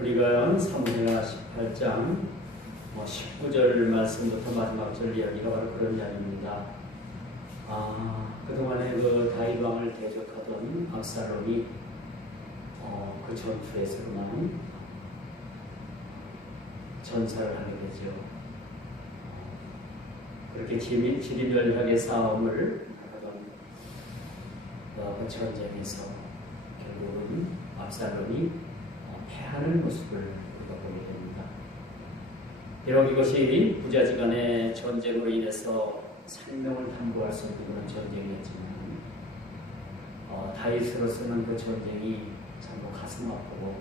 우리가 사무엘하 18장 19절 말씀부터 마지막 절 이야기가 바로 그런 이야기입니다. 그동안에 그 다윗 왕을 대적하던 압살롬이 그 전투에서 그만 전사를 하게 되죠. 그렇게 지리멸하게 싸움을 하던 그 전쟁에서 결국은 압살롬이 패하는 모습을 우리가 보게 됩니다. 비록 이것이 부자지간의 전쟁으로 인해서 생명을 담보할 수 있는 그런 전쟁이었지만 다윗으로서는 그 전쟁이 참으로 가슴 아프고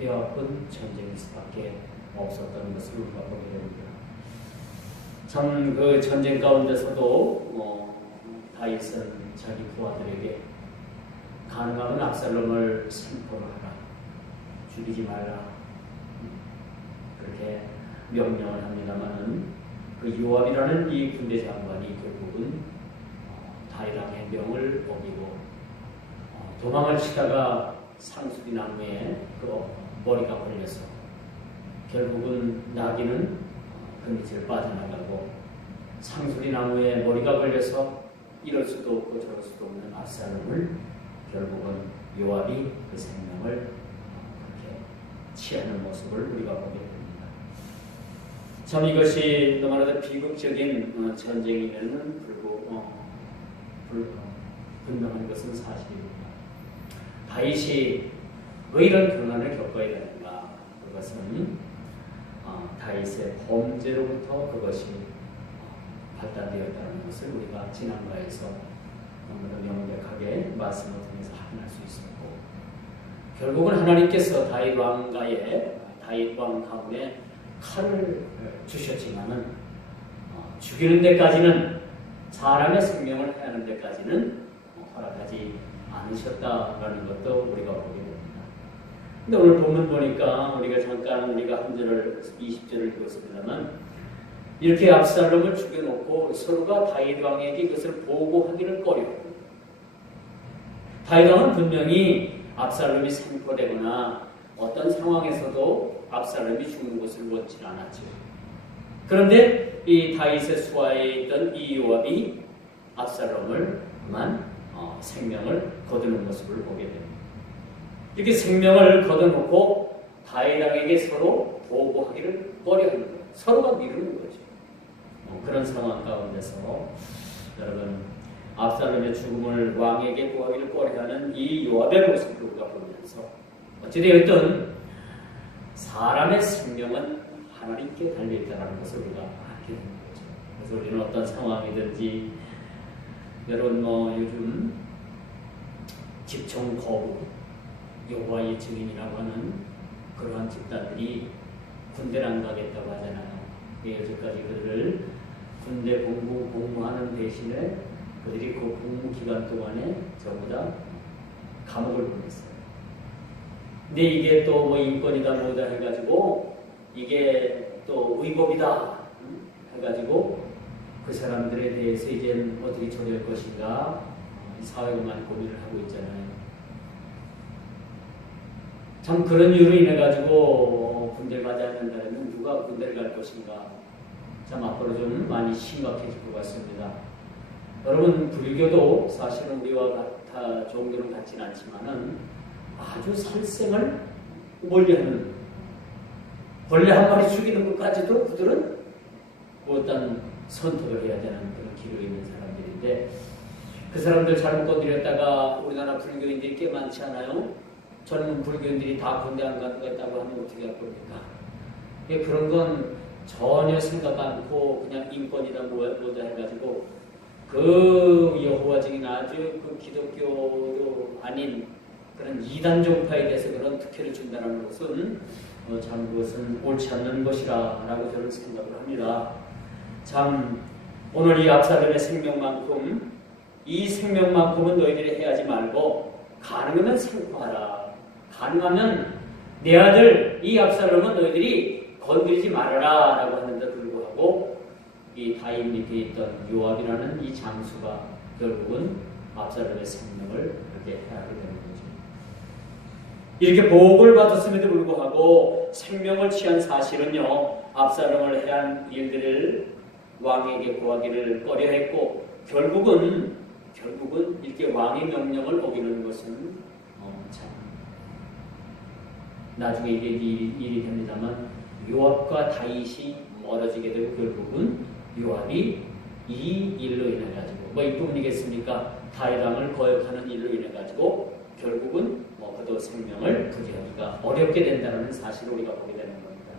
뼈 아픈 전쟁일 수밖에 없었던 것을 우리가 보게 됩니다. 참 그 전쟁 가운데서도 다윗은 자기 부하들에게 가능하면 압살롬을 생포를 하라, 죽이지 말라, 그렇게 명령을 합니다마는 그 요압이라는 이 군대 장관이 결국은 다윗 왕의 명을 어기고 도망을 치다가 상수리 나무에 그 머리가 걸려서 결국은 나귀는 그 밑을 빠져나가고 상수리 나무에 머리가 걸려서 이럴 수도 없고 저럴 수도 없는 압살롬을 결국은 요압이 그 생명을 그렇게 취하는 모습을 우리가 보게 됩니다. 참 이것이 너무나도 비극적인 전쟁이면은 분명한 것은 사실입니다. 다윗이 왜 이런 고난을 겪어야 되는가? 그것은 다윗의 범죄로부터 그것이 발달되었다는 것을 우리가 지난바에서 너무나 명백하게 말씀을 통해서 확인할 수 있었고, 결국은 하나님께서 다윗 왕 가문에 칼을 주셨지만은 죽이는 데까지는, 사람의 생명을 해하는 데까지는 허락하지 않으셨다라는 것도 우리가 보게 됩니다. 근데 오늘 본문 보니까 우리가 잠깐 한 절을 20절을 읽었습니다만, 이렇게 압살롬을 죽여놓고 서로가 다윗 왕에게 이것을 보고하기를 꺼려합니다. 다윗 왕은 분명히 압살롬이 생포되거나 어떤 상황에서도 압살롬이 죽는 것을 원치 않았죠. 그런데 이 다윗의 수하에 있던 이 요압이 압살롬을 그만 생명을 거두는 모습을 보게 됩니다. 이렇게 생명을 거둬놓고 다윗 왕에게 서로 보고하기를 꺼려하는 거예요. 서로가 미루는 거죠. 그런 상황 가운데서 여러분, 압살롬의 죽음을 왕에게 보하기를 꺼려하는 이 요압의 모습을 우리가 보면서 어찌되었든 사람의 생명은 하나님께 달려있다는 것을 우리가 알게 되는 거죠. 그래서 우리는 어떤 상황이든지, 여러분 요즘 집총 거부, 여호와의 증인이라고 하는 그러한 집단들이 군대를 안 가겠다고 하잖아요. 여기까지 그들을 군대 복무하는 대신에 그들이 그 복무 기간 동안에 전부 다 감옥을 보냈어요. 근데 이게 또 인권이다 뭐다 해가지고 이게 또 의법이다 해가지고 그 사람들에 대해서 이제 어떻게 처리할 것인가 사회가 많이 고민을 하고 있잖아요. 참 그런 이유로 인해 가지고 군대를 가지 않는다면 누가 군대를 갈 것인가, 참 앞으로 좀 많이 심각해질 것 같습니다. 여러분, 불교도 사실은 우리와 종교는 같지는 않지만은 아주 살생을 멀리하는, 벌레 한 마리 죽이는 것까지도 그들은 어떤 선택을 해야 되는 그런 기로에 있는 사람들인데, 그 사람들 잘못 건드렸다가 우리나라 불교인들이 꽤 많지 않아요? 젊은 불교인들이 다 군대 안 가겠다고 하면 어떻게 할 겁니까? 그런 건 전혀 생각 않고 그냥 인권이다 뭐다 해가지고 그 여호와 증인 아주 그 기독교도 아닌 그런 이단 종파에 대해서 그런 특혜를 준다는 것은 참 그것은 옳지 않는 것이라고 저는 생각을 합니다. 참 오늘 이 압살롬의 생명만큼, 이 생명만큼은 너희들이 해하지 말고 가능하면 생포하라. 가능하면 내 아들 이 압살롬은 너희들이 건드리지 말아라 라고 하는데 불구하고 이 다윗 밑에 있던 요압이라는 이 장수가 결국은 압살롬의 생명을 그렇게 해하게 되는 거죠. 이렇게 복을 받았음에도 불구하고 생명을 취한 사실은요, 압살롬을 해한 일들을 왕에게 고하기를 꺼려했고 결국은 이렇게 왕의 명령을 어기는 것은 참 나중에 이게 일이 됩니다만 요압과 다윗이 멀어지게 되고 결국은 요압이 이 일로 인해 가지고 뭐 이뿐이겠습니까? 다윗 왕을 거역하는 일로 인해 가지고 결국은 그도 생명을 부지하기가 어렵게 된다는 사실을 우리가 보게 되는 겁니다.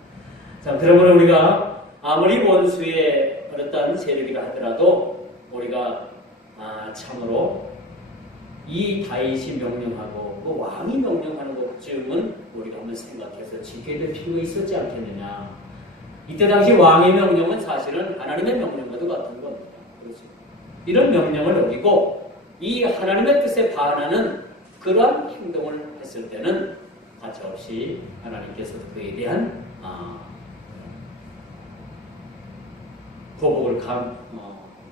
자, 그러므로 우리가 아무리 원수의 어떤 세력이라 하더라도 우리가 참으로 이 다윗이 명령하고 그 왕이 명령하는 것쯤은 우리가 한번 생각해서 지켜야 될 필요가 있었지 않겠느냐. 이때 당시 왕의 명령은 사실은 하나님의 명령과도 같은 겁니다. 그렇죠? 이런 명령을 어기고 이 하나님의 뜻에 반하는 그러한 행동을 했을 때는 가차없이 하나님께서 그에 대한 보복을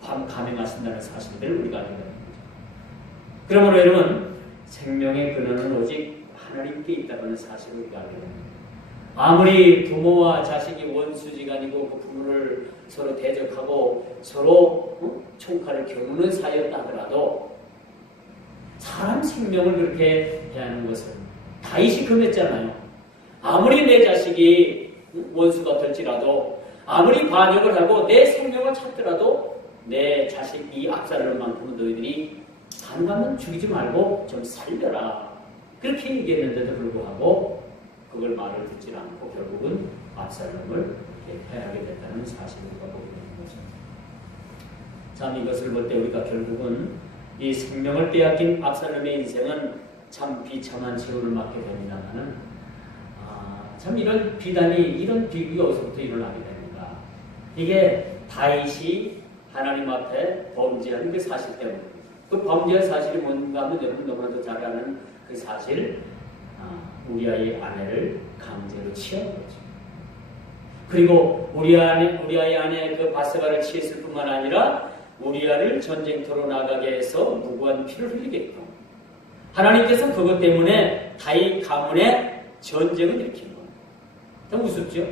감행하신다는 사실들을 우리가 알게 됩니다. 그러므로 여러분, 생명의 근원은 오직 하나님께 있다는 사실을 우리가 알게 됩니다. 아무리 부모와 자식이 원수지간이고 그 부모를 서로 대적하고 서로 총칼을 겨누는 사이였다 하더라도 사람 생명을 그렇게 대하는 것은 다윗이 금했잖아요. 아무리 내 자식이 원수가 될지라도 아무리 반역을 하고 내 생명을 찾더라도 내 자식이 압살롬만큼은 너희들이 가능하면 죽이지 말고 좀 살려라. 그렇게 얘기했는데도 불구하고 그걸 말을 듣지 않고 결국은 압살롬을 해하게 됐다는 사실을 우리가 보게 되는 것입니다. 참 이것을 볼 때 우리가 결국은 이 생명을 빼앗긴 압살롬의 인생은 참 비참한 최후를 맞게 됩니다만은 참 이런 비단이 이런 비극이 어디서부터 일어나게 됩니다. 이게 다윗이 하나님 앞에 범죄한 그 사실 때문입니다. 그 범죄한 사실이 뭔가 하면 여러분 너무나도 잘 아는 그 사실, 우리아의 아내를 강제로 취한 거죠. 그리고 우리아의 아내 그 바세바를 취했을 뿐만 아니라 우리아를 전쟁터로 나가게 해서 무고한 피를 흘리게끔 하나님께서 그것 때문에 다윗 가문에 전쟁을 일으킨 겁니다. 참 우습죠?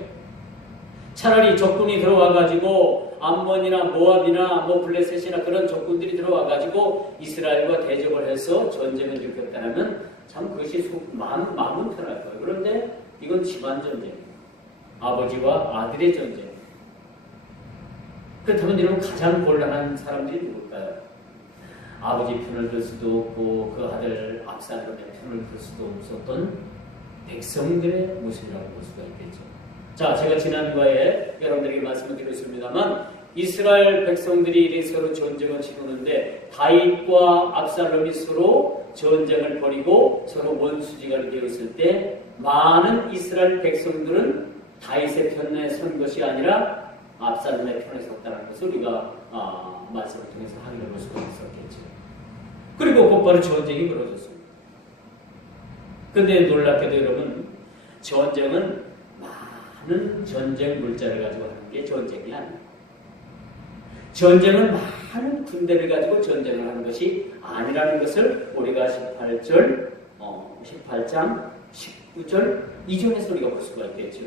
차라리 적군이 들어와가지고 암몬이나 모압이나 블레셋이나 그런 적군들이 들어와가지고 이스라엘과 대적을 해서 전쟁을 일으켰다면 참 그것이 마음은 편할 거예요. 그런데 이건 집안 전쟁이에요. 아버지와 아들의 전쟁. 그렇다면 여러분 가장 곤란한 사람들이 누굴까요? 아버지 편을 들 수도 없고 그 아들 압살롬의 편을 들 수도 없었던 백성들의 모습이라고 볼 수가 있겠죠. 자, 제가 지난주에 여러분들에게 말씀을 드렸습니다만 이스라엘 백성들이 서로 전쟁을 치르는데 다윗과 압살롬이 서로 전쟁을 벌이고 서로 원수지간이 되었을 때 많은 이스라엘 백성들은 다윗의 편에 선 것이 아니라 압살롬의 편에 섰다는 것을 우리가 말씀을 통해서 확인해 볼 수가 있었겠죠. 그리고 곧바로 전쟁이 벌어졌습니다. 그런데 놀랍게도 여러분, 전쟁은 많은 전쟁 물자를 가지고 하는 게 전쟁이 아니에요. 전쟁은 많은 군대를 가지고 전쟁을 하는 것이 아니라는 것을 우리가 18장 19절 이전에서 우리가 볼 수가 있겠죠.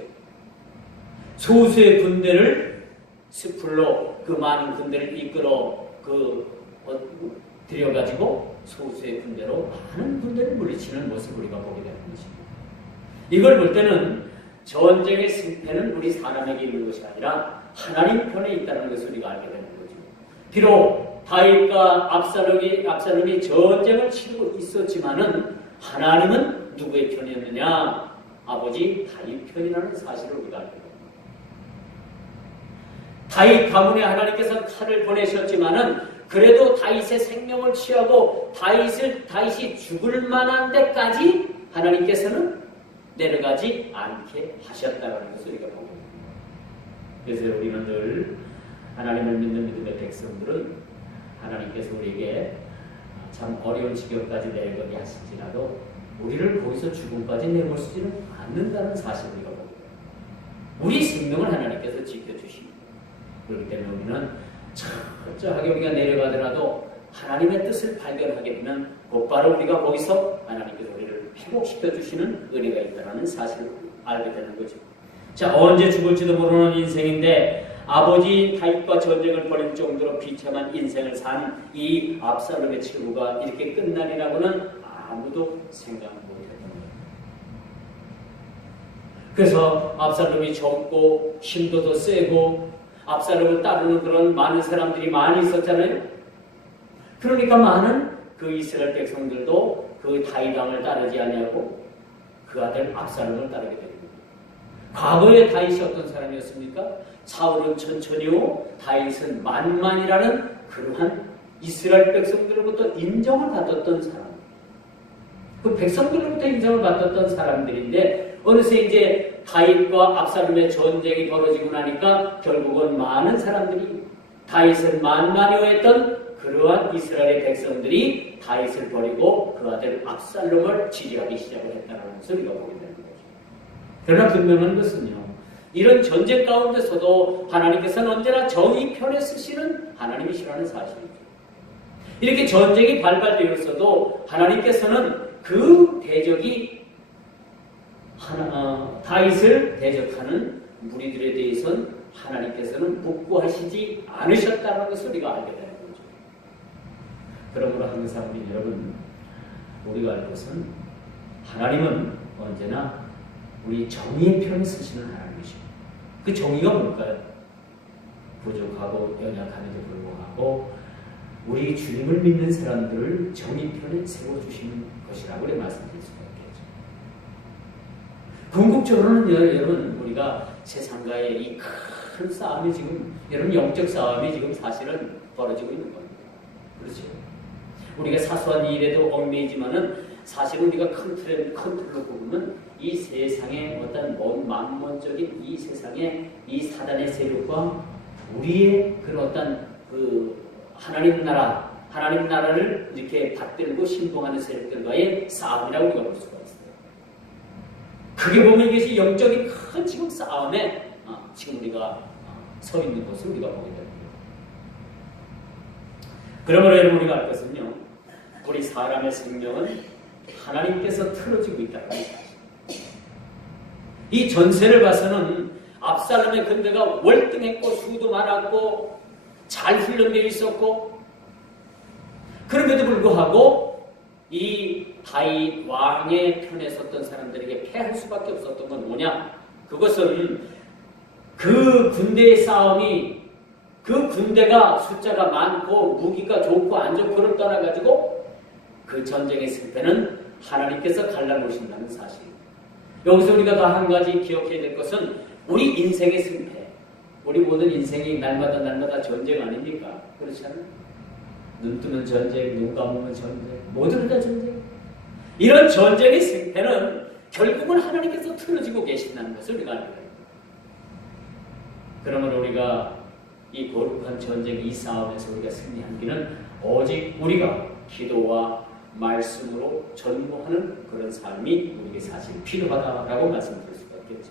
소수의 군대를 스풀로 그 많은 군대를 이끌어 들여가지고 소수의 군대로 많은 군대를 물리치는 모습을 우리가 보게 되는 것입니다. 이걸 볼 때는 전쟁의 승패는 우리 사람에게 있는 것이 아니라 하나님 편에 있다는 것을 우리가 알게 되는 거죠. 비록 다윗과 압살롬이 전쟁을 치르고 있었지만은 하나님은 누구의 편이었느냐? 아버지 다윗 편이라는 사실을 우리가 알게 됩니다. 다윗 가문에 하나님께서 칼을 보내셨지만은 그래도 다윗의 생명을 취하고 다윗이 죽을 만한 데까지 하나님께서는 내려가지 않게 하셨다는 것을 우리가 보고 있습니다. 그래서 우리는 늘 하나님을 믿는 믿음의 백성들은 하나님께서 우리에게 참 어려운 지경까지 내려가게 하실지라도 우리를 거기서 죽음까지 내몰지는 않는다는 사실을 우리가 보고 있습니다. 우리 생명을 하나님께서 지켜주십니다. 그렇기 때문에 우리는 철저하게 우리가 내려가더라도 하나님의 뜻을 발견하게 되면 곧바로 우리가 거기서 하나님께서 우리를 축복시켜 주시는 은혜가 있다는 사실을 알게 되는 거죠. 자, 언제 죽을지도 모르는 인생인데 아버지 다윗과 전쟁을 벌일 정도로 비참한 인생을 산 이 압살롬의 최후가 이렇게 끝날이라고는 아무도 생각 못했던 거예요. 그래서 압살롬이 적고 힘도 더 세고 압살롬을 따르는 그런 많은 사람들이 많이 있었잖아요. 그러니까 많은 그 이스라엘 백성들도 그 다윗 왕을 따르지 아니하고 그 아들 압살롬을 따르게 됩니다. 과거에 다윗이 어떤 사람이었습니까? 사울은 천천히요, 다윗은 만만이라는 그러한 이스라엘 백성들로부터 인정을 받았던 사람. 그 백성들로부터 인정을 받았던 사람들인데 어느새 이제 다윗과 압살롬의 전쟁이 벌어지고 나니까 결국은 많은 사람들이 다윗은 만만이었던 그러한 이스라엘의 백성들이 다윗을 버리고 그 아들 압살롬을 지지하기 시작을 했다는 것을 우리가 보게 되는 거죠. 그러나 분명한 것은요, 이런 전쟁 가운데서도 하나님께서는 언제나 정의 편에 쓰시는 하나님이시라는 사실이죠. 이렇게 전쟁이 발발되었어도 하나님께서는 그 대적이 다윗을 대적하는 무리들에 대해서는 하나님께서는 복구하시지 않으셨다는 것을 우리가 알게 되는 거죠. 그러므로 항상 우리 여러분, 우리가 알 것은 하나님은 언제나 우리 정의의 편에 서시는 하나님이십니다. 그 정의가 뭘까요? 부족하고 연약함에도 불구하고 우리 주님을 믿는 사람들을 정의 편에 세워주시는 것이라고 우리 말씀드릴 수가 있겠죠. 궁극적으로는 여러분, 우리가 세상과의 이 큰 싸움이 지금, 여러분 영적 싸움이 지금 사실은 벌어지고 있는 겁니다. 그렇죠? 우리가 사소한 일에도 얽매이지만은 사실 우리가 큰 틀로 보면 이 세상의 어떤 만mon적인 이 세상의 이 사단의 세력과 우리의 그런 어떤 그 하나님 나라를 이렇게 받들고 신봉하는 세력들과의 싸움이라고 우리가 볼 수가 있어요. 크게 보면 이것이 영적인 큰 지금 싸움에 지금 우리가 서 있는 것을 우리가 보게 됩니다. 그러므로 여러분, 우리가 알 것은요, 우리 사람의 생명은 하나님께서 틀어지고 있다는 사실. 이 전세를 봐서는 압살롬의 군대가 월등했고 수도 많았고 잘 훈련되어 있었고, 그럼에도 불구하고 이 다윗 왕의 편에 섰던 사람들에게 패할 수밖에 없었던 건 뭐냐? 그것은 그 군대의 싸움이, 그 군대가 숫자가 많고 무기가 좋고 안 좋고를 떠나가지고 그 전쟁의 승패는 하나님께서 갈라놓으신다는 사실. 여기서 우리가 더 한 가지 기억해야 될 것은 우리 인생의 승패. 우리 모든 인생이 날마다 전쟁 아닙니까? 그렇지 않아요? 눈 뜨면 전쟁, 눈 감으면 전쟁, 모두는 다 전쟁. 이런 전쟁의 승패는 결국은 하나님께서 틀어지고 계신다는 것을 우리가 알게 됩니다. 그러므로 우리가 이 거룩한 전쟁, 이 싸움에서 우리가 승리하기는 오직 우리가 기도와 말씀으로 전무하는 그런 삶이 우리에게 사실 필요하다라고 말씀드릴 수가 있겠죠.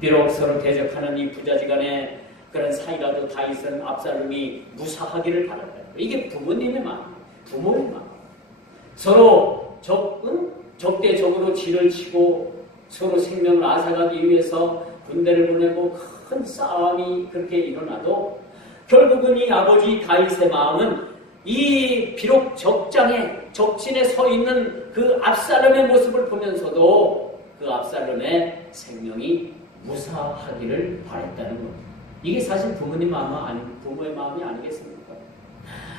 비록 서로 대적하는 이 부자지간의 그런 사이라도 다윗은 압살롬이 무사하기를 바랐다. 이게 부모님의 마음, 부모의 마음. 서로 적대적으로 진을 치고 서로 생명을 앗아가기 위해서 군대를 보내고 큰 싸움이 그렇게 일어나도 결국은 이 아버지 다윗의 마음은 이 비록 적진에 서 있는 그 압살롬의 모습을 보면서도 그 압살롬의 생명이 무사하기를 바랬다는 것. 이게 사실 부모의 마음이 아니겠습니까?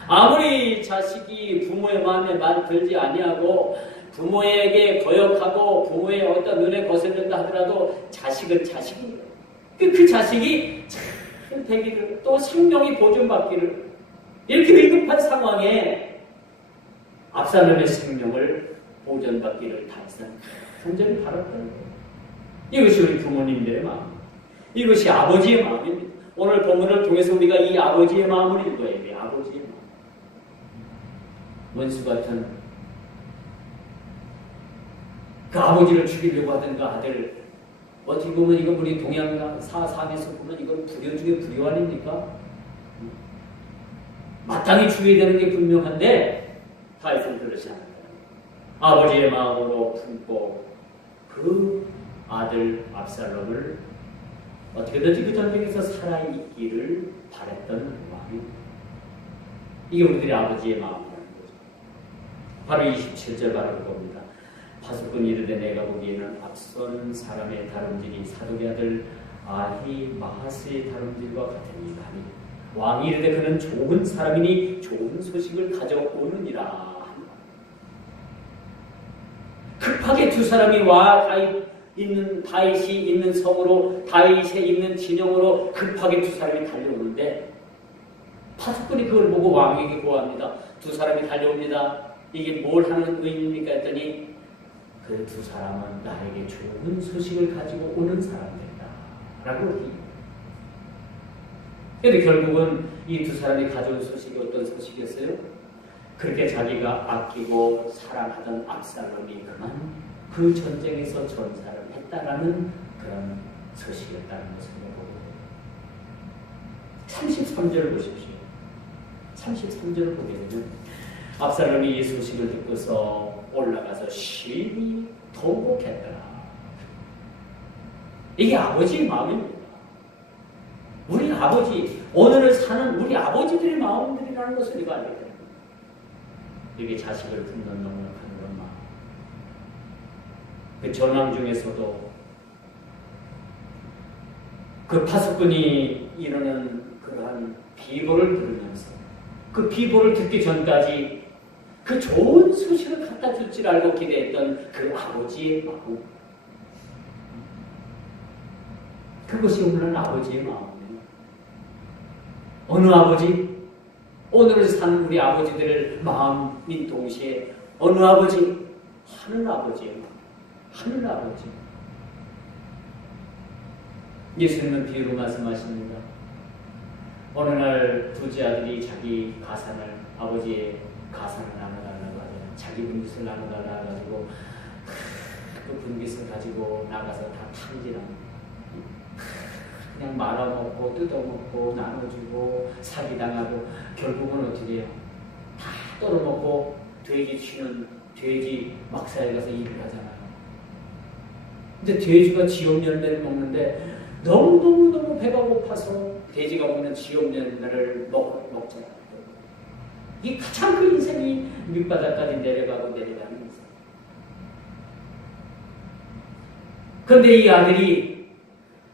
아무리 자식이 부모의 마음에 말 들지 아니하고 부모에게 거역하고 부모의 어떤 눈에 거슬린다 하더라도 자식은 자식입니다. 그 자식이 잘 되기를, 또 생명이 보존받기를, 이렇게 위급한 상황에 압살롬의 생명을 보존받기를 다윗은 간절히 바랐다는 거예요. 이것이 우리 부모님들의 마음, 이것이 아버지의 마음입니다. 오늘 본문을 통해서 우리가 이 아버지의 마음을 읽어야 돼요. 아버지의 마음. 원수 같은 그 아버지를 죽이려고 하던 그 아들, 어떻게 보면 이건 우리 동양 사상에서 보면 이건 불효 중에 불효 아닙니까? 마땅히 죽여야 되는 게 분명한데 다윗은 그렇지 않아요. 아버지의 마음으로 품고 그 아들 압살롬을 어떻게든지 그 전쟁에서 살아있기를 바랬던 마음입니다. 이게 우리들의 아버지의 마음이라는 거죠. 바로 27절 바로 그겁니다. 파수꾼이 이르되 내가 보기에는 앞선 사람의 다름질이 사독의 아들 아히마하스의 다름질과 같으니라 하니 왕이 이르되 그는 좋은 사람이니 좋은 소식을 가져오느니라. 급하게 두 사람이 와 다윗이 있는 성으로 다윗에 있는 진영으로 급하게 두 사람이 달려오는데 파수꾼이 그걸 보고 왕에게 고합니다. 두 사람이 달려옵니다. 이게 뭘 하는 의미입니까? 했더니 그 두 사람은 나에게 좋은 소식을 가지고 오는 사람들이다 라고 얘기합니다. 그런데 결국은 이 두 사람이 가져온 소식이 어떤 소식이었어요? 그렇게 자기가 아끼고 사랑하던 압살롬이 그만 그 전쟁에서 전사를 했다라는 그런 소식이었다는 것을 보고 33절을 보십시오. 33절을 보게 되면 압살롬이 이 소식을 듣고서 올라가서 심히 통곡했더라. 이게 아버지의 마음입니다. 우리 아버지, 오늘을 사는 우리 아버지들의 마음들이라는 것을 우리가 알게 됩니다. 이게 자식을 품는 넉넉한 그런 마음. 그 전황 중에서도 그 파수꾼이 이루는 그러한 비보를 들으면서 그 비보를 듣기 전까지 그 좋은 소식을 갖다 줄 줄 알고 기대했던 그 아버지의 마음. 그것이 오늘은 아버지의 마음이에요. 어느 아버지? 오늘을 사는 우리 아버지들의 마음인 동시에 어느 아버지? 하늘 아버지의 마음. 하늘 아버지. 예수님은 비유로 말씀하십니다. 어느 날 둘째 아들이 자기 가산을 아버지의 가산을 나눠달라고 하죠. 자기 분깃을 나눠달라고 해가지고 그 분깃을 가지고 나가서 다 탕진합니다. 그냥 말아먹고 뜯어먹고 나눠주고 사기당하고 결국은 어떻게 해요? 다 떨어먹고 돼지 치는 돼지 막사에 가서 일을 하잖아요. 근데 돼지가 지옥 열매를 먹는데 너무너무 배가 고파서 돼지가 먹는 지옥 열매를 먹잖아요. 이 가장 그 인생이 밑바닥까지 내려가고 내려가는 인생. 그런데 이 아들이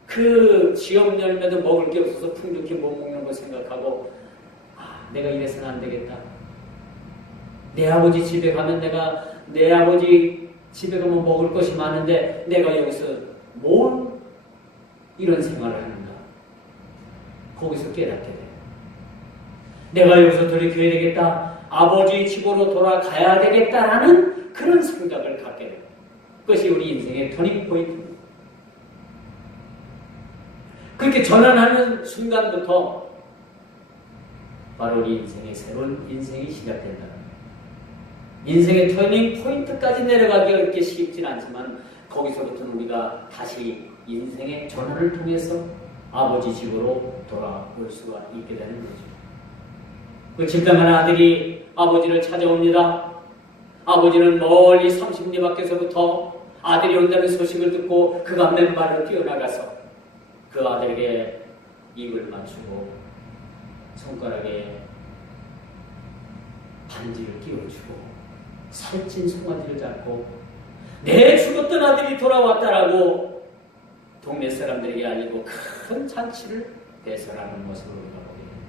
그 지옥 열매도 먹을 게 없어서 풍족히 못 먹는 걸 생각하고 내가 이래서는 안 되겠다. 내 아버지 집에 가면 내 아버지 집에 가면 먹을 것이 많은데 내가 여기서 뭘 이런 생활을 하는가. 거기서 깨닫게 돼. 내가 여기서 돌이켜야 되겠다. 아버지 집으로 돌아가야 되겠다라는 그런 생각을 갖게 돼요. 그것이 우리 인생의 터닝 포인트입니다. 그렇게 전환하는 순간부터 바로 우리 인생의 새로운 인생이 시작된다는 거예요. 인생의 터닝 포인트까지 내려가기가 그렇게 쉽진 않지만 거기서부터는 우리가 다시 인생의 전환을 통해서 아버지 집으로 돌아올 수가 있게 되는 거죠. 그 집당한 아들이 아버지를 찾아옵니다. 아버지는 멀리 30리 밖에서부터 아들이 온다는 소식을 듣고 그가 맨발로 뛰어나가서 그 아들에게 입을 맞추고 손가락에 반지를 끼워주고 살찐 송아지를 잡고 내 죽었던 아들이 돌아왔다라고 동네 사람들에게 알리고 큰 잔치를 배설하는 모습을 우리가 보게 됩니다.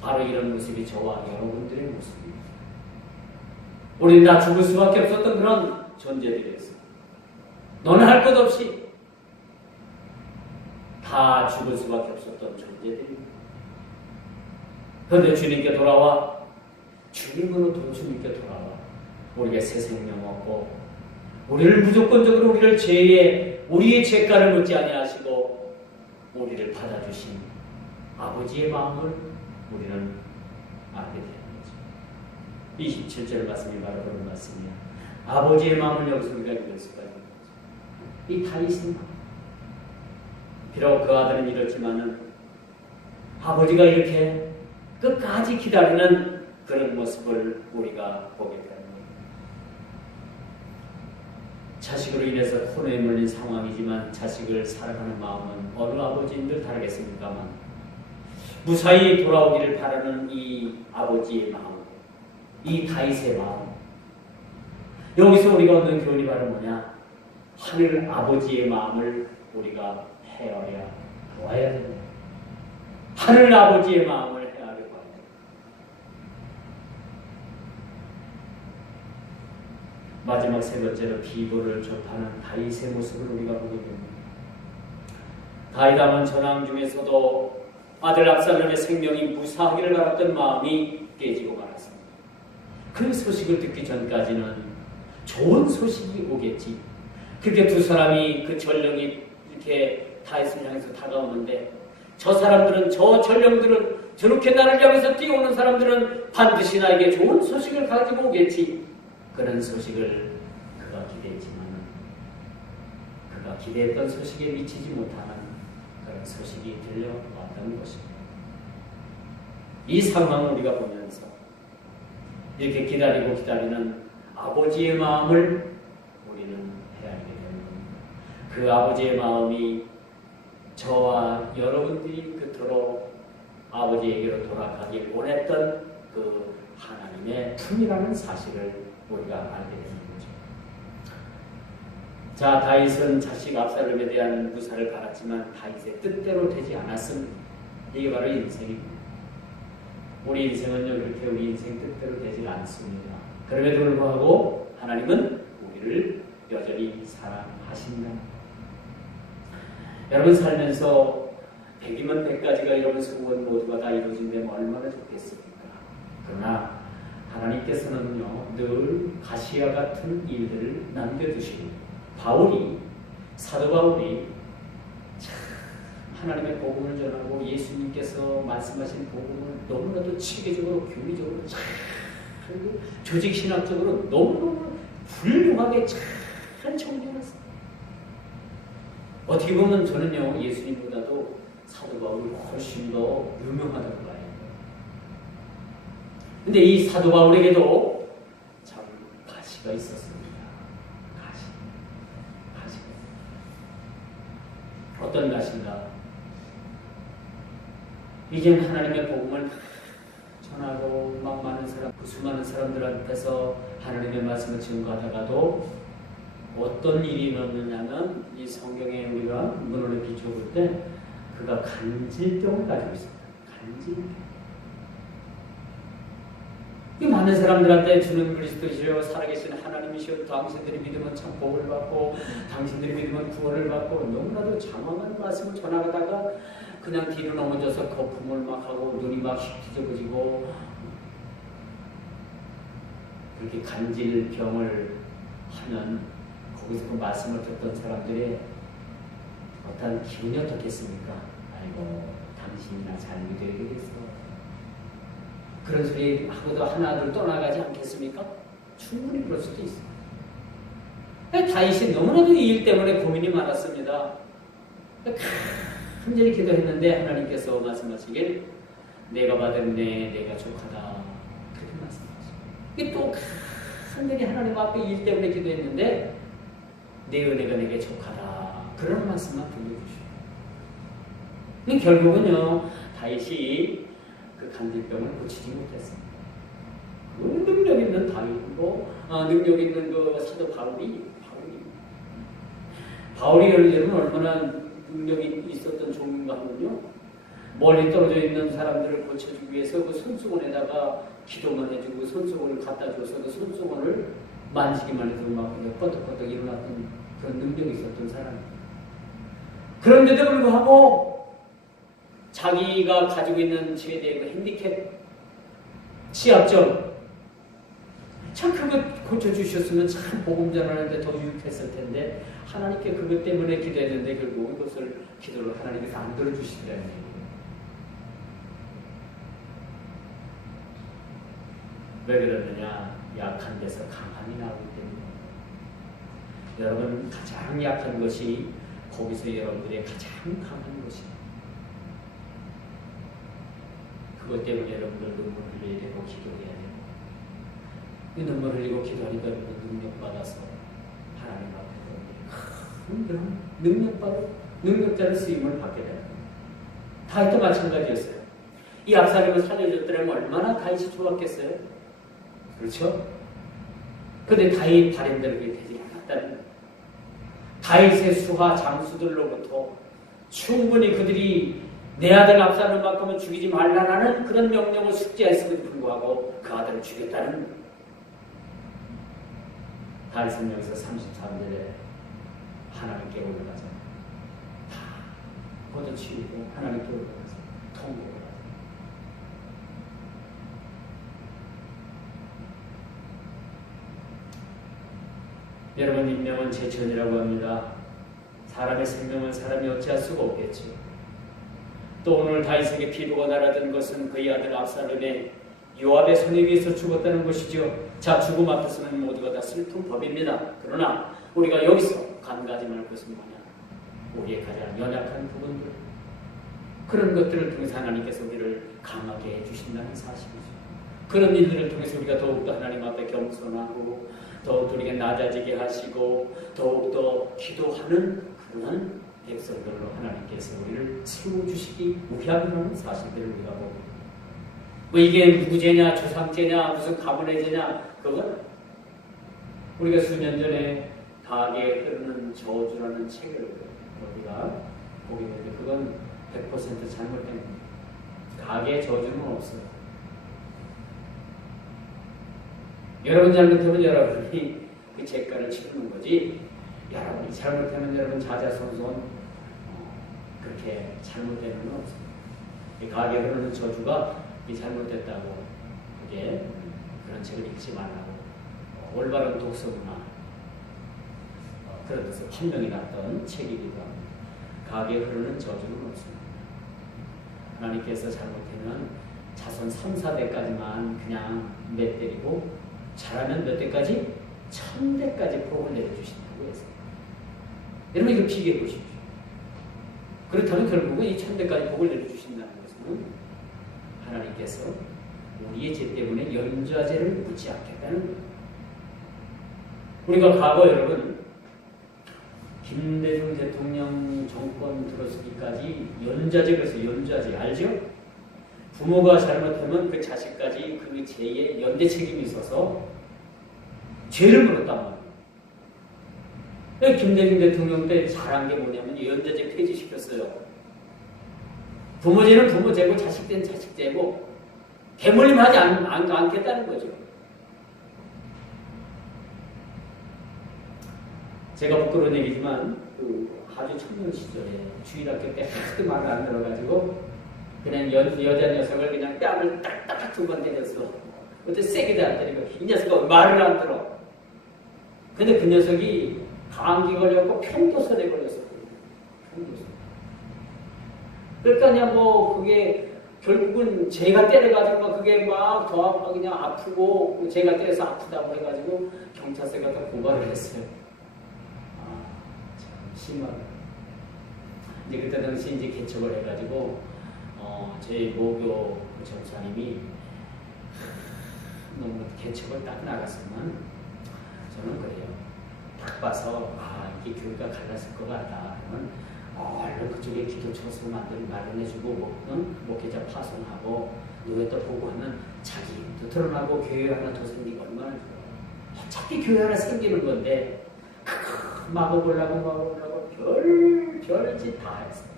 바로 이런 모습이 저와 여러분들의 모습입니다. 우리는 다 죽을 수밖에 없었던 그런 존재들이었습니다. 너는 할 것 없이 다 죽을 수밖에 없었던 존재들입니다. 그런데 주님께 돌아와 주님으로 주님께 돌아와 우리가 새 생명 얻고 우리를 무조건적으로 우리의 죄가를 묻지 아니하시고 우리를 받아주신 아버지의 마음을 우리는 알게 되는 거죠. 27절 말씀이 바로 그런 말씀이에요. 아버지의 마음을 여기서 우리가 읽을 수가 있는 거죠. 이 다윗의 마음. 비록 그 아들은 이렇지만은 아버지가 이렇게 끝까지 기다리는 그런 모습을 우리가 보게 됩니다. 자식으로 인해서 코너에 몰린 상황이지만 자식을 사랑하는 마음은 어느 아버지인들 다르겠습니까만 무사히 돌아오기를 바라는 이 아버지의 마음, 이 다윗의 마음, 여기서 우리가 얻는 교훈이 바로 뭐냐? 하늘 아버지의 마음을 우리가 헤아려 보아야 됩니다. 하늘 아버지의 마음을 헤아려 봐야 됩니다. 마지막 세 번째로 비보를 접하는 다윗의 모습을 우리가 보게 됩니다. 다윗 왕은 전황 중에서도 아들 압살롬의 생명이 무사하기를 바랐던 마음이 깨지고 말았습니다. 그 소식을 듣기 전까지는 좋은 소식이 오겠지. 그렇게 두 사람이 그 전령이 이렇게 다윗을 향해서 다가오는데 저 사람들은, 저 전령들은, 저렇게 나를 향해서 뛰어오는 사람들은 반드시 나에게 좋은 소식을 가지고 오겠지. 그런 소식을 그가 기대했지만 그가 기대했던 소식에 미치지 못하는 그런 소식이 들려왔던 것입니다. 이 상황을 우리가 보면서 이렇게 기다리고 기다리는 아버지의 마음을 우리는 헤아리게 되는 겁니다. 그 아버지의 마음이 저와 여러분들이 그토록 아버지에게로 돌아가길 원했던 그 하나님의 품이라는 사실을 우리가 알게 되는 거죠. 자, 다윗은 자식 압살롬에 대한 무사를 바랐지만 다윗의 뜻대로 되지 않았습니다. 이게 바로 인생입니다. 우리 인생은요, 그렇게 우리 인생 뜻대로 되지 않습니다. 그럼에도 불구하고 하나님은 우리를 여전히 사랑하신다. 여러분 살면서 100이면 100가지가 여러분 소원 모두가 다 이루어진다면 얼마나 좋겠습니까? 그러나 하나님께서는요, 늘 가시와 같은 일들을 남겨두시고 사도 바울이 참 하나님의 복음을 전하고 예수님께서 말씀하신 복음을 너무나도 체계적으로 교리적으로 잘 조직신학적으로 너무너무 훌륭하게 잘 정리해놨어요. 어떻게 보면 저는요, 예수님보다도 사도 바울이 훨씬 더 유명하다고 봐요. 근데 이 사도 바울에게도 참 가시가 있었습니다. 가시. 어떤 가시인가? 이젠 하나님의 복음을 전하고 막 많은 사람, 수많은 사람들한테서 하나님의 말씀을 증거하다가도 어떤 일이 일어났느냐면 이 성경에 우리가 문헌에 비춰볼 때 그가 간질병을 가지고 있습니다. 간질병. 이 많은 사람들한테 주는 그리스도시요 살아계신 하나님이시여 당신들이 믿으면 참 복을 받고 당신들이 믿으면 구원을 받고 너무나도 장황한 말씀을 전하다가 그냥 뒤로 넘어져서 거품을 막 하고 눈이 막 휘어지고 그렇게 간질병을 하면 거기서 그 말씀을 듣던 사람들의 어떤 기분이 어떻겠습니까? 아이고 당신이나 잘 믿어야 되겠어. 그런 소리 하고도 하나둘 떠나가지 않겠습니까? 충분히 그럴 수도 있어요. 다윗이 너무나도 이 일 때문에 고민이 많았습니다. 간절히 기도했는데 하나님께서 말씀하시길 내가 받은 내가 족하다 그렇게 말씀하시고 또 간절히 하나님 앞에 일 때문에 기도했는데 내 은혜가 내게 족하다 그런 말씀만 들려주시고 결국은요 다윗이 그 간질병을 고치지 못했습니다. 그 능력 있는 다윗이고 능력 있는 그 사도 바울이 여러분 얼마나 능력이 있었던 종인가 하면요 멀리 떨어져 있는 사람들을 고쳐주기 위해서 그 손수건에다가 기도만 해주고 그 손수건을 갖다 줘서 그 손수건을 만지기만 해도 막 뻗덕뻗덕 일어났던 그런 능력이 있었던 사람입니다. 그런데도 불구하고 자기가 가지고 있는 최대의 그 핸디캡, 취약점, 참 그거 고쳐주셨으면 참 복음 전하는데 더 유익했을 텐데 하나님께 그것 때문에 기도했는데 결국 그것을 기도를 하나님께서 안 들어주시더라는 얘기예요. 왜 그러느냐? 약한 데서 강함이 나오기 때문에. 여러분 가장 약한 것이 거기서 여러분들의 가장 강한 것입니다. 그것 때문에 여러분들 눈물 흘려야 되고 기도해야 되고 이 눈물 흘리고 기도하니까 여러분 능력 받아서 하나님 앞에 그런 능력자를 쓰임을 받게 되는 거예요. 다윗도 마찬가지였어요. 이 압살롬을 살려줬더라면 얼마나 다윗이 좋았겠어요? 그렇죠? 근데 다윗 바램대로 그게 되지 않았다는 거예요. 다윗의 수하 장수들로부터 충분히 그들이 내 아들 압살롬만큼은 죽이지 말라라는 그런 명령을 숙지했음에도 불구하고 그 아들을 죽였다는 거예요. 다윗은 여기서 33절에 하나님께 올라가서 다 걷어치우고 하나님께 올라가서 통곡을 하죠. 여러분, 인명은 제천이라고 합니다. 사람의 생명은 사람이 어찌할 수가 없겠죠. 또 오늘 다윗에게 피부가 날아든 것은 그의 아들 압살롬의 요압의 손에 의해서 죽었다는 것이죠. 자, 죽음 앞에서는 모두가 다 슬픈 법입니다. 그러나 우리가 여기서 간과하지 말 것은 뭐냐? 우리의 가장 연약한 부분들, 그런 것들을 통해서 하나님께서 우리를 강하게 해주신다는 사실이죠. 그런 일들을 통해서 우리가 더욱더 하나님 앞에 겸손하고 더욱더 우리가 낮아지게 하시고 더욱더 기도하는 그런 백성들로 하나님께서 우리를 세워주시기 위함이라는 사실들을 우리가 보고, 뭐 이게 누구 죄냐, 조상 죄냐, 무슨 가문의 죄냐, 그건 우리가 수년 전에 가게에 흐르는 저주라는 책을 우리가 보게 되는데 그건 100% 잘못된 겁니다. 가게에 저주는 없어요. 여러분 잘못하면 여러분이 그 죄가를 치르는 거지, 여러분이 잘못하면 여러분 자자손손 그렇게 잘못되는 건 없습니다. 이 가게에 흐르는 저주가 이 잘못됐다고 그게 그런 책을 읽지 말라고 올바른 독서문화 그런 데서 판명이 났던 책이기도 합니다. 가게에 흐르는 저주는 없습니다. 하나님께서 잘못하면 자손 3, 4대까지만 그냥 몇 때리고 잘하면 몇 대까지? 1000대까지 복을 내려주신다고 했어요. 여러분 이거 비교해 보십시오. 그렇다면 결국은 이 1000대까지 복을 내려주신다는 것은 하나님께서 우리의 죄 때문에 연좌제를 묻지 않겠다는 거예요. 우리가 과거 여러분 김대중 대통령 정권 들어서기까지 연좌제, 그래서 연좌제 알죠? 부모가 잘못하면 그 자식까지 그 죄에 연대 책임이 있어서 죄를 물었단 말이에요. 김대중 대통령 때 잘한 게 뭐냐면 연좌제 폐지시켰어요. 부모죄는 부모죄고 자식죄는 자식죄고 대물림하지 않겠다는 거죠. 제가 부끄러운 얘기지만 그 아주 청년 시절에 주일학교 때 하도 말을 안 들어가지고 그냥 여자 녀석을 그냥 뺨을 딱딱 2번 때렸어. 그때 세게도 안 때리고 이 녀석은 말을 안 들어. 근데 그 녀석이 감기 걸렸고 편도선에 걸렸었거든요. 편도선. 그러니까 그냥 뭐 그게 결국은 제가 때려가지고 막 그게 막 더 그냥 아프고 제가 때려서 아프다고 해가지고 경찰서에 가서 고발을 했어요. 아, 참 심하다. 이제 그때 당시 이제 개척을 해가지고 제 모교 전사님이 너무 개척을 딱 나갔으면 저는 그래요. 딱 봐서 이게 교회가 갈랐을 것 같다 하면 얼른 그쪽에 기도처소 마련해주고 목회자 파송하고 노예 또 보고 하면 자기 힘도 드러나고 교회 하나 더 생기고 얼마나 좋아요. 어차피 교회 하나 생기는 건데 마법을 하고 별짓 다 했어요.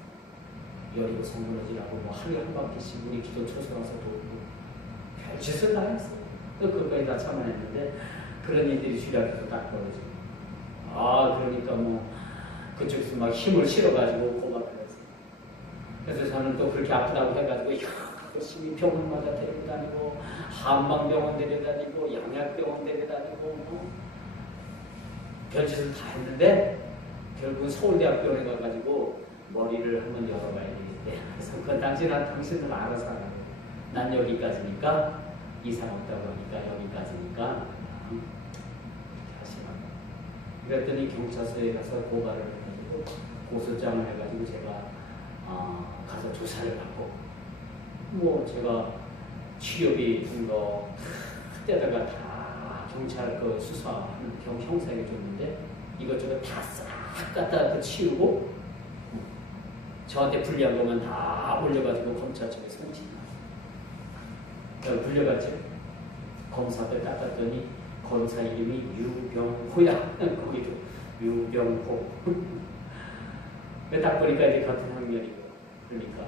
여리고 성문어지라고 뭐 하루에 한 바퀴씩 우리 기도처소 와서 돕고 별짓을 다 했어요. 또 그것까지 다 참아냈는데 그런 일들이 주일학교에서 딱 벌어지고 그러니까 뭐 그쪽에서 막 힘을 실어가지고 고발을 했어요. 그래서 저는 또 그렇게 아프다고 해가지고 열심히 병원마다 데리고 다니고 한방병원 데려다니고 양약병원 데려다니고 별짓을 다 했는데 결국은 서울대학병원에 가가지고 머리를 한번 열어봐야 되겠대. 그래서 그건 당신은 알아서 하라고. 난 여기까지니까 이상 없다고 하니까 여기까지니까 하시라고. 그랬더니 경찰서에 가서 고발을 해가지고 고소장을 해가지고 제가 가서 조사를 받고 뭐 제가 취업이 든 거 그때다가 다 경찰 그 수사하는 형사에게 줬는데 이것저것 다 갖다 치우고 저한테 불리한 것만 다 올려가지고 검찰청에 송치나. 불려갔죠. 검사 앞에 닦았더니 검사 이름이 유병호야. 거기도 유병호. 딱 보니까 이제 같은 학년이고. 그러니까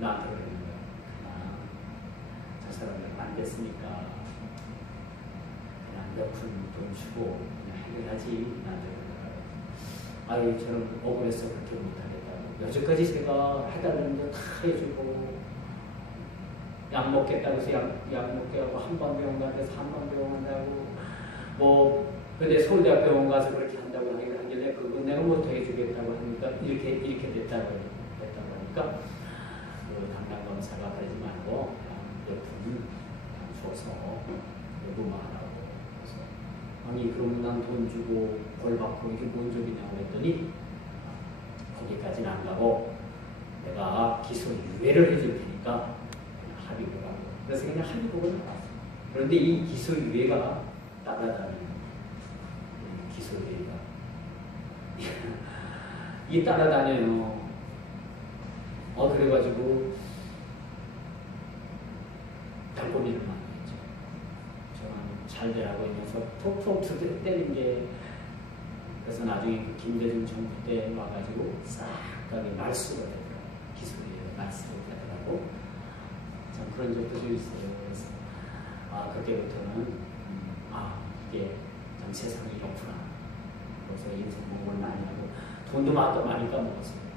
나한테 그러는 거야. 저 사람들 안 됐으니까 그냥 몇 푼 돈 주고 그냥 해결하지. 나한테 그러는 거야. 아유, 저는 억울해서 그렇게 못하겠다고. 여태까지 제가 해달라는 거 다 해주고 약 먹겠다고 해서 약 먹게 하고 한방병원 가서 한방병원 한다고 뭐 근데 서울대학병원 가서 그렇게 한다고 하길래 그거 내가 못 해주겠다고 하니까 이렇게 됐다고 하니까 그 담당 검사가 그러지 말고 그냥 몇 푼 줘서 요구만 하라고. 그래서 아니 그럼 난 돈 주고 벌 받고 이게 뭔 소리냐고 했더니 거기까지는 안 가고 내가 기소 유예를 해줄 테니까 합의를 하고. 그래서 그냥 합의록을 나왔어. 그런데 이 기소 유예가 따라다니는 기소 유예가 이 따라다녀요. 그래가지고 달고미를 많이 했죠. 저는 잘 되라고 이 녀석 톡톡 때린 게. 그래서 나중에 그 김대중 정부 때 와가지고 싹 가게 말수가 되더라고요. 기소 유예가 말수가 되더라고. 참 그런 적도 좀 있어요. 그래서 그때부터는 이게 참 세상이 이렇구나. 그래서 인생 공부를 많이 하고 돈도 많이 까먹었어요.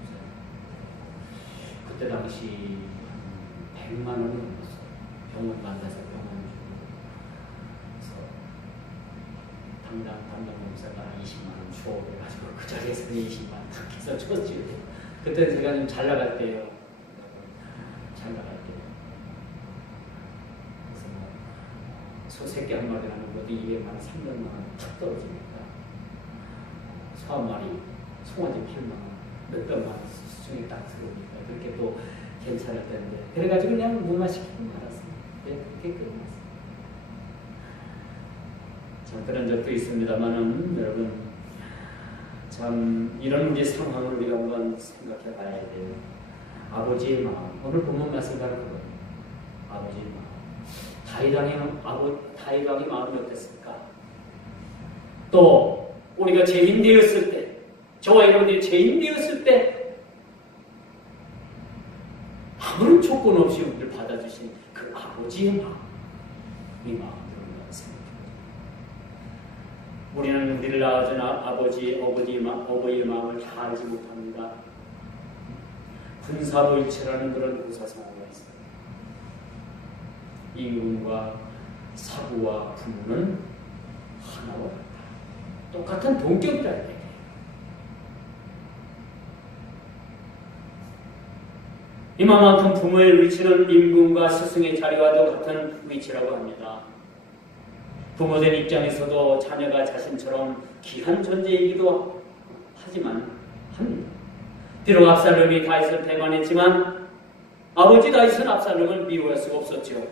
그때 당시 100만 원이 넘었어요. 병원 만나서 병원 주고. 그래서 담당 검사가 20만 원 줘. 그래가지고 그 자리에서 20만 원 탁 해서 줬죠. 그때 제가 좀 잘 나갈 때요. 잘 나갈 때. 그래서 소 새끼 한 마리 하는 것도 200만 원, 300만 원 탁 떨어지니까 소 한 마리, 송아지 8만 원, 몇백만 원 수중에 딱 들어오니까 그렇게 또 괜찮을 텐데. 그래가지고 그냥 무마시키고 말았습니다. 그렇게 끝났어요. 참 그런 적도 있습니다만은 여러분 참 이런 이제 상황을 우리가 한번 생각해 봐야 돼요. 아버지의 마음. 오늘 본문 말씀과 그거예요. 아버지의 마음. 다윗왕의 마음이 어땠을까? 또 우리가 죄인 되었을 때, 저와 여러분들이 죄인 되었을 때 아무런 조건 없이 우리를 받아주신 그 아버지의 마음, 이 마음을 우리가 생각해요. 우리는 우리를 낳아준 어버이의 마음을 다 알지 못합니다. 군사도일체라는 그런 고사성어가 있습니다. 임금과 사부와 부모는 하나와 같다. 똑같은 동격이다. 이만큼 부모의 위치는 임금과 스승의 자리와도 같은 위치라고 합니다. 부모된 입장에서도 자녀가 자신처럼 귀한 존재이기도 하지만 합니다. 비록 압살롬이 다윗을 배반했지만 아버지 다윗은 압살롬을 미워할 수가 없었죠.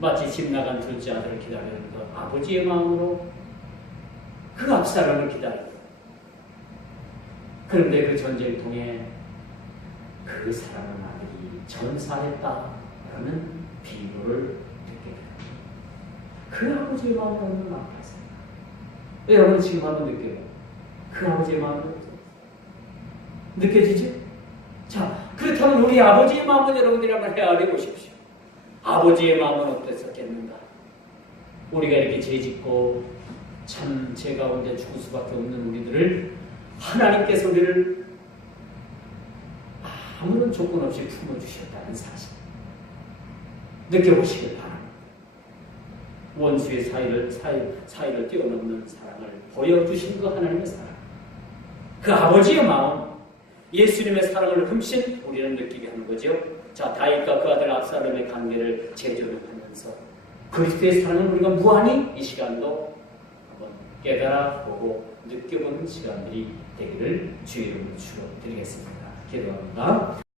마치 집 나간 둘째 아들을 기다리는 것, 아버지의 마음으로 그 압살롬을 기다리고. 그런데 그 전쟁을 통해 그 사랑하는 아들이 전사했다라는 비유를 듣게 됩니다. 그 아버지의 마음을 얼마나 아팠어요. 여러분 지금 한번 느껴요. 그 아버지의 마음을 느껴지죠? 자, 그렇다면 우리 아버지의 마음은 여러분들이 한번 헤아려 보십시오. 아버지의 마음은 어땠었겠는가? 우리가 이렇게 죄짓고 참 죄 가운데 죽을 수밖에 없는 우리들을 하나님께서 우리를 아무런 조건 없이 품어주셨다는 사실 느껴보시길 바랍니다. 원수의 사이를 뛰어넘는 사랑을 보여주신 그 하나님의 사랑, 그 아버지의 마음, 예수님의 사랑을 흠씬 우리는 느끼게 하는 거죠. 자, 다윗과 그 아들 압살롬의 관계를 재조를 하면서 그리스도의 사랑을 우리가 무한히 이 시간도 한번 깨달아 보고 느껴보는 시간들이 되기를 주의 이름으로 축원드리겠습니다. 기도합니다.